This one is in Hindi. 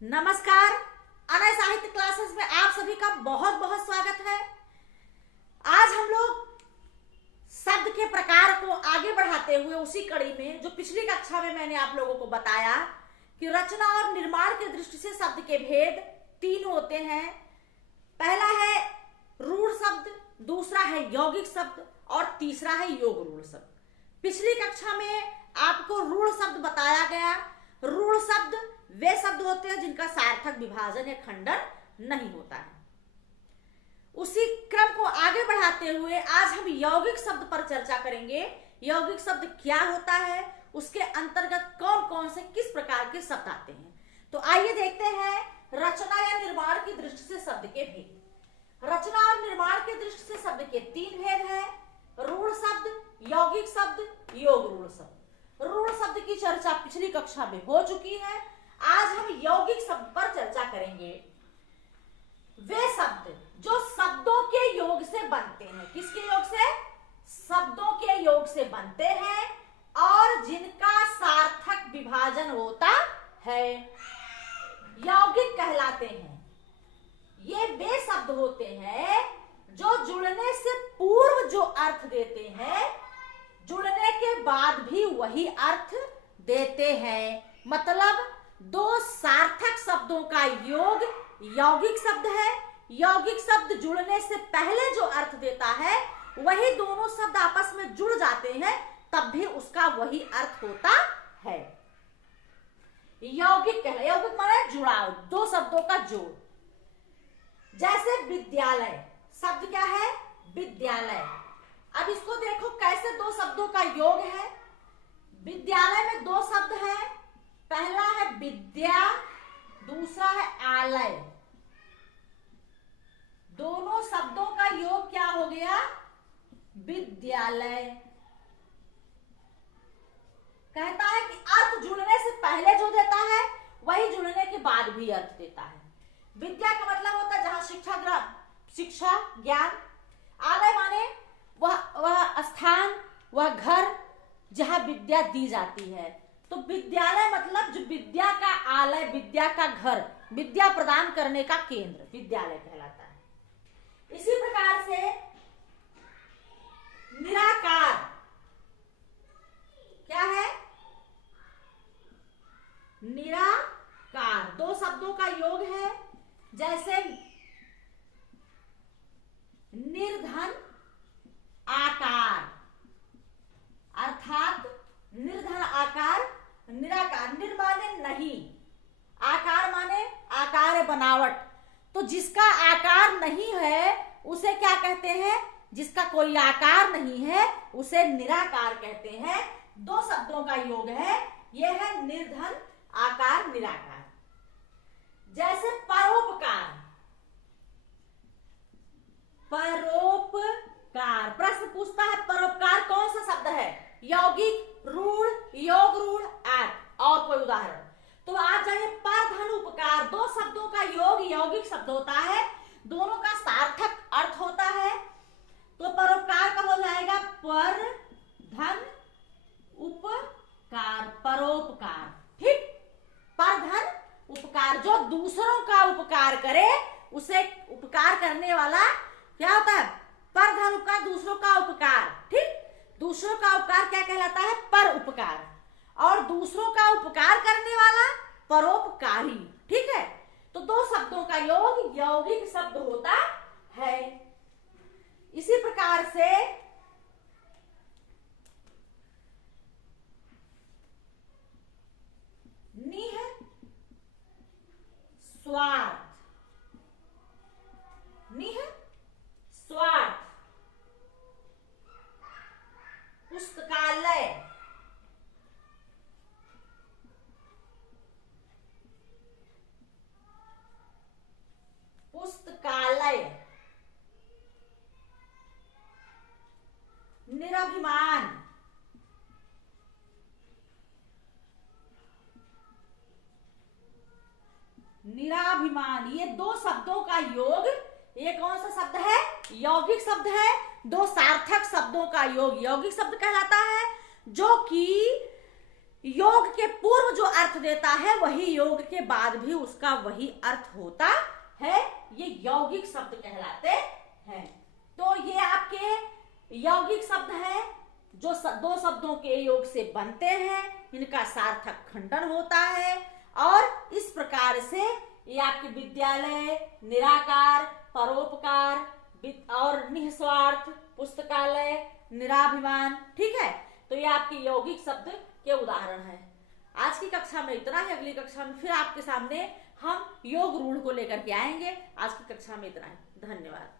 नमस्कार। अनय साहित्य क्लासेस में आप सभी का बहुत बहुत स्वागत है। आज हम लोग शब्द के प्रकार को आगे बढ़ाते हुए उसी कड़ी में जो पिछली कक्षा में मैंने आप लोगों को बताया कि रचना और निर्माण की दृष्टि से शब्द के भेद 3 होते हैं। पहला है रूढ़ शब्द, दूसरा है यौगिक शब्द और तीसरा है योग रूढ़ शब्द। पिछली कक्षा में आपको रूढ़ शब्द बताया गया। रूढ़ शब्द वे शब्द होते हैं जिनका सार्थक विभाजन या खंडन नहीं होता है। उसी क्रम को आगे बढ़ाते हुए आज हम यौगिक शब्द पर चर्चा करेंगे। यौगिक शब्द क्या होता है, उसके अंतर्गत कौन कौन से किस प्रकार के शब्द आते हैं। तो आइए देखते हैं रचना या निर्माण की दृष्टि से शब्द के भेद। रचना और निर्माण की दृष्टि से शब्द के 3 भेद हैं: रूढ़ शब्द, यौगिक शब्द, योग रूढ़ शब्द। रूढ़ शब्द की चर्चा पिछली कक्षा में हो चुकी है। आज हम यौगिक शब्द पर चर्चा करेंगे। वे शब्द जो शब्दों के योग से बनते हैं। किसके योग से? शब्दों के योग से बनते हैं और जिनका सार्थक विभाजन होता है, यौगिक कहलाते हैं। ये वे शब्द होते हैं जो जुड़ने से पूर्व जो अर्थ देते हैं, जुड़ने के बाद भी वही अर्थ देते हैं। मतलब 2 सार्थक शब्दों का योग यौगिक शब्द है। यौगिक शब्द जुड़ने से पहले जो अर्थ देता है, वही दोनों शब्द आपस में जुड़ जाते हैं तब भी उसका वही अर्थ होता है। यौगिक कहलाता है। यौगिक माने जुड़ाव, 2 शब्दों का जोड़। जैसे विद्यालय शब्द क्या है? विद्यालय। अब इसको देखो कैसे 2 शब्दों का योग है। विद्यालय में 2 शब्द हैं। पहला है विद्या, दूसरा है आलय। दोनों शब्दों का योग क्या हो गया? विद्यालय। कहता है कि अर्थ जुड़ने से पहले जो देता है वही जुड़ने के बाद भी अर्थ देता है। विद्या का मतलब होता है जहां शिक्षा ज्ञान। आलय माने वह स्थान, वह घर जहां विद्या दी जाती है। तो विद्यालय मतलब जो विद्या का आलय, विद्या का घर, विद्या प्रदान करने का केंद्र विद्यालय कहलाता है। इसी प्रकार से निराकार क्या है? निराकार 2 शब्दों का योग है। जैसे निर्धन आकार, अर्थात निर्धन आकार, निराकार। निर माने नहीं, आकार माने आकार बनावट। तो जिसका आकार नहीं है उसे क्या कहते हैं? जिसका कोई आकार नहीं है उसे निराकार कहते हैं। 2 शब्दों का योग है। यह है निर्धन आकार, निराकार। जैसे परोपकार। परोपकार प्रश्न पूछता है परोपकार कौन सा शब्द है? यौगिक, रूढ़, योग रूढ़, और कोई उदाहरण? तो आप जानिए पर धन उपकार। 2 शब्दों का योग यौगिक शब्द होता है। दोनों का सार्थक अर्थ होता है। तो परोपकार का हो जाएगा पर धन उपकार, परोपकार। ठीक, पर धन उपकार, जो दूसरों का उपकार करे उसे उपकार करने वाला क्या होता है? पर धन उपकार, दूसरों का उपकार। ठीक, दूसरों का उपकार क्या कहलाता है? पर उपकार। और दूसरों का उपकार करने वाला परोपकारी। ठीक है, तो 2 शब्दों का योग यौगिक शब्द होता है। इसी प्रकार से निह स्वार्थ, निह स्वार्थ। पुस्तकालय, पुस्तकालय। निराभिमान, निराभिमान। ये 2 शब्दों का योग, ये कौन सा शब्द है? यौगिक शब्द है। 2 सार्थक शब्दों का योग यौगिक शब्द कहलाता है, जो कि योग के पूर्व जो अर्थ अर्थ देता है वही योग के बाद भी उसका वही अर्थ होता है। ये यौगिक शब्द कहलाते हैं। तो ये आपके यौगिक शब्द है जो दो शब्दों के योग से बनते हैं, इनका सार्थक खंडन होता है और इस प्रकार से ये आपके विद्यालय, निराकार, परोपकार और निस्वार्थ, पुस्तकालय, निराभिमान, ठीक है। तो ये आपके यौगिक शब्द के उदाहरण हैं। आज की कक्षा में इतना ही। अगली कक्षा में फिर आपके सामने हम योग रूढ़ को लेकर के आएंगे। आज की कक्षा में इतना ही। धन्यवाद।